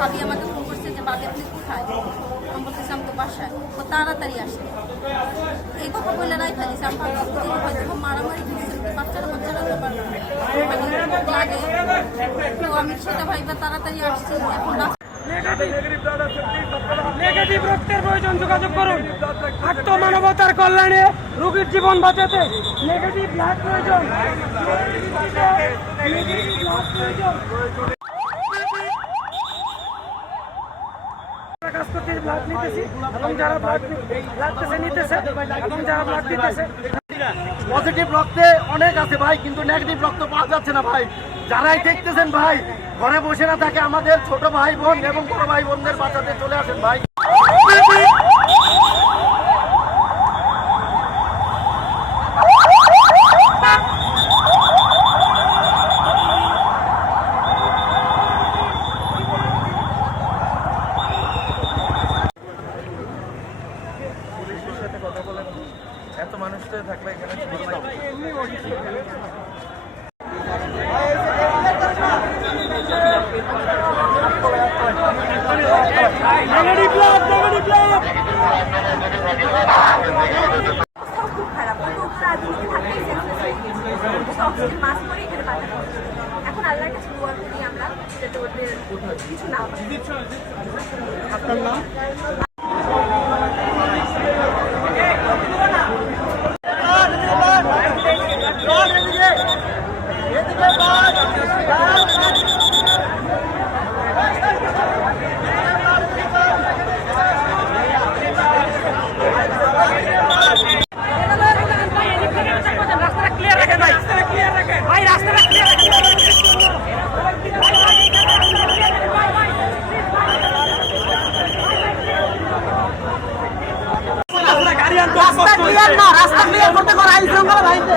ভাবি আমাকে ফোন করছে যে ভাবি আপনি কোথায়? আমি বলতেছি আমি তো বাসায়। ও তাড়াতাড়ি আসে। এই কথা বলে রাই ফেলিস আমি ভাবছি যে হয়তো মারামারি করছে বাচ্চারা বাচ্চারা তো পারবে না। মানে লাগে। তো আমি সেটা ভাইবা তাড়াতাড়ি আসছি। এখন নেগেটিভ। রক্তের প্রয়োজন যোগাযোগ করুন। আত্মমানবতার কল্যাণে রোগীর জীবন বাঁচাতে নেগেটিভ ব্লাড প্রয়োজন নেগেটিভ ব্লাড যারা ব্লাড পজিটিভ রক্তে অনেক আছে ভাই, কিন্তু নেগেটিভ রক্ত পাওয়া যাচ্ছে না ভাই। যারাই দেখতেছেন ভাই, ঘরে বসে না থাকে, আমাদের ছোট ভাই বোন এবং বড় ভাই বোনদের বাঁচাতে চলে আসেন ভাই। এত মানুষ তো থাকলে এখানে আমরা কিছু না। হয় রাস্তাটা ক্লিয়ার রাখেন ভাই রাস্তাটা ক্লিয়ার রাখেন ভাই রাস্তাটা ক্লিয়ার রাখেন রাস্তা ক্লিয়ার না রাস্তা ক্লিয়ার করতে কোন আইন শৃঙ্খলা বাহিনীতে।